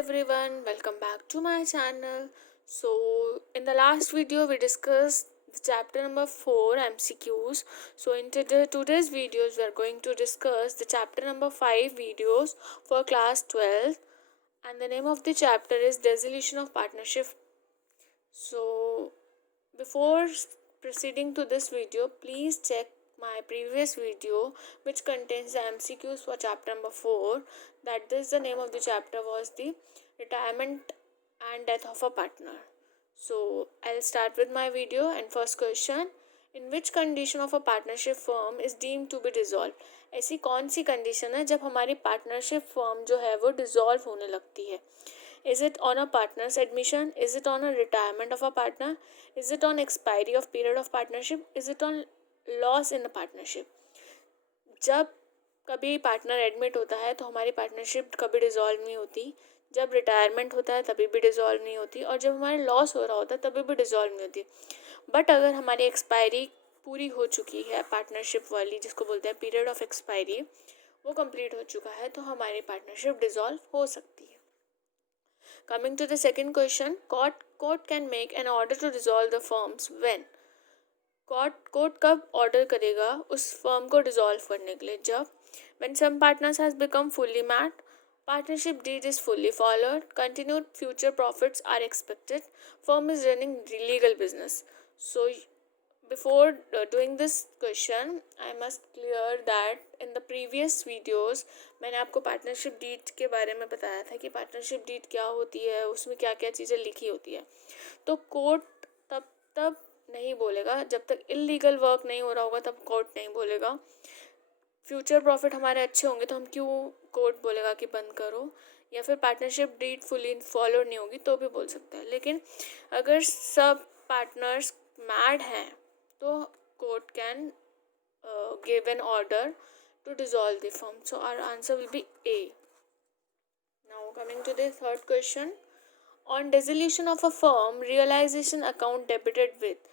everyone, welcome back to my channel. So, in the last video, we discussed the chapter number 4 MCQs. So, in today's videos, we are going to discuss the chapter number 5 videos for class 12, and the name of the chapter is Dissolution of Partnership. So, before proceeding to this video, please check my previous video which contains the MCQs for chapter number 4. That is, the name of the chapter was the retirement and death of a partner. So I'll start with my video. And first question, in which condition of a partnership firm is deemed to be dissolved? ऐसी कौन सी condition है जब हमारी partnership firm जो है वो dissolve होने लगती है? Is it on a partner's admission? Is it on a retirement of a partner? Is it on expiry of period of partnership? Is it on loss in the partnership? जब कभी partner admit होता है तो हमारी partnership कभी dissolve नहीं होती, जब रिटायरमेंट होता है तभी भी डिसॉल्व नहीं होती, और जब हमारे लॉस हो रहा होता है तभी भी डिसॉल्व नहीं होती. बट अगर हमारी एक्सपायरी पूरी हो चुकी है पार्टनरशिप वाली, जिसको बोलते हैं पीरियड ऑफ एक्सपायरी, वो कंप्लीट हो चुका है, तो हमारी पार्टनरशिप डिसॉल्व हो सकती है. Coming to the second question, court can make an order to dissolve the firms when? Court कब ऑर्डर करेगा उस फर्म को डिसॉल्व करने के लिए? जब when some partners has become fully mad, partnership deed is fully followed, continued future profits are expected, firm is running legal business. So before doing this question, I must clear that in the previous videos मैंने आपको partnership deed के बारे में बताया था कि partnership deed क्या होती है, उसमें क्या क्या चीज़ें लिखी होती है. तो कोर्ट तब नहीं बोलेगा जब तक इलीगल वर्क नहीं हो रहा होगा, तब कोर्ट नहीं बोलेगा. फ्यूचर प्रॉफिट हमारे अच्छे होंगे तो हम क्यों कोर्ट बोलेगा कि बंद करो, या फिर पार्टनरशिप डीड फुली फॉलो नहीं होगी तो भी बोल सकता है. लेकिन अगर सब पार्टनर्स मैड हैं तो court can give an order to dissolve the firm. So our answer will be A. Now coming to the third question, on dissolution of a firm, realization account debited with.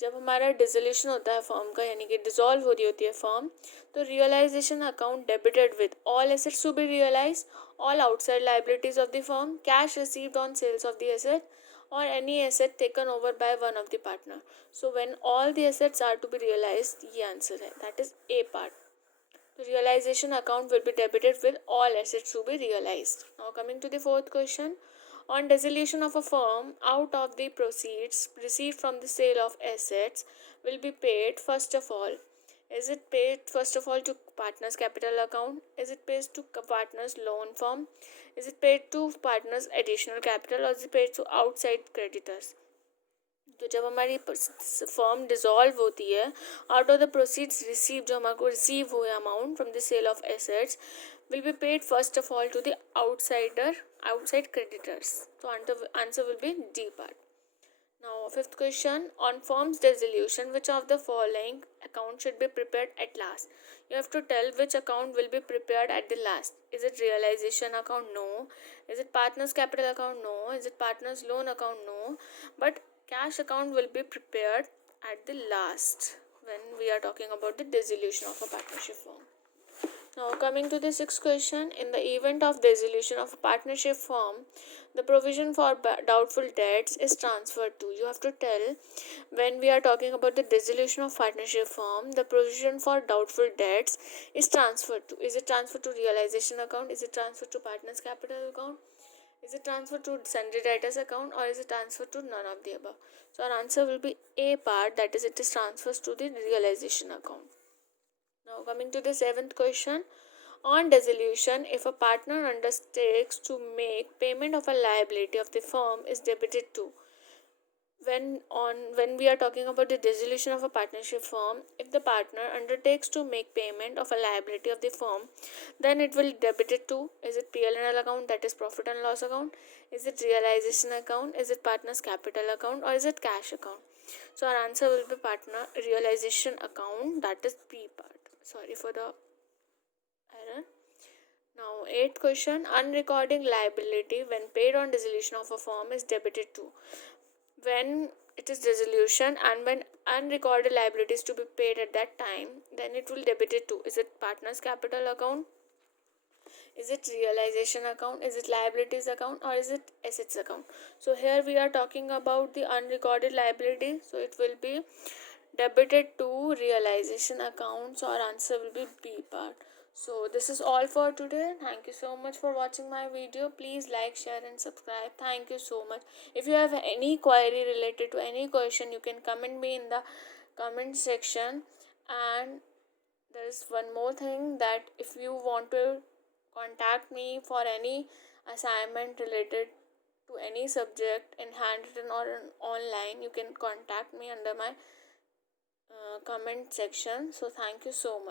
जब हमारा dissolution होता है firm का, यानी कि dissolve हो रही होती है फर्म, तो realisation account debited with all assets to be realise, all outside liabilities of the firm, cash received on sales of the asset, or any asset taken over by one of the partner. So when all the assets are to be realized, ये answer है, that is A part. The realization account will be debited with all assets to be realized. Now coming to the fourth question, on dissolution of a firm, out of the proceeds received from the sale of assets will be paid first of all. Is it paid first of all to partners capital account? Is it paid to partners loan firm? Is it paid to partners additional capital, or is it paid to outside creditors? तो जब हमारी firm dissolve होती है, out of the proceeds receive, जो हमारे को receive हुए amount from the sale of assets will be paid first of all to the outside creditors. So answer will be D part. Now fifth question, on firm's dissolution, which of the following account should be prepared at last? You have to tell which account will be prepared at the last. Is it realization account? No. Is it partners capital account? No. Is it partners loan account? No. But cash account will be prepared at the last when we are talking about the dissolution of a partnership firm. Now coming to the sixth question, in the event of dissolution of a partnership firm, the provision for doubtful debts is transferred to. You have to tell, when we are talking about the dissolution of partnership firm, the provision for doubtful debts is transferred to. Is it transferred to realization account? Is it transferred to partners capital account? Is it transferred to sundry debtors account, or is it transferred to none of the above? So our answer will be A part, that is, it is transfers to the realization account. Now coming to the seventh question, on dissolution, if a partner undertakes to make payment of a liability of the firm is debited to. When we are talking about the dissolution of a partnership firm, if the partner undertakes to make payment of a liability of the firm, then it will debit it to. Is it P&L account, that is profit and loss account? Is it realization account? Is it partner's capital account, or is it cash account? So our answer will be partner realization account, that is P part. Sorry for the error. Now, eighth question, unrecording liability when paid on dissolution of a firm is debited to. When it is dissolution and when unrecorded liability is to be paid at that time, then it will debit it to. Is it partner's capital account? Is it realization account, is it liabilities account, or is it assets account? So here we are talking about the unrecorded liability, so it will be debited to realization accounts, or answer will be B part. So this is all for today. Thank you so much for watching my video. Please like, share and subscribe. Thank you so much. If you have any query related to any question, you can comment me in the comment section. And there is one more thing, that if you want to contact me for any assignment related to any subject in handwritten or online, you can contact me under my comment section. So thank you so much.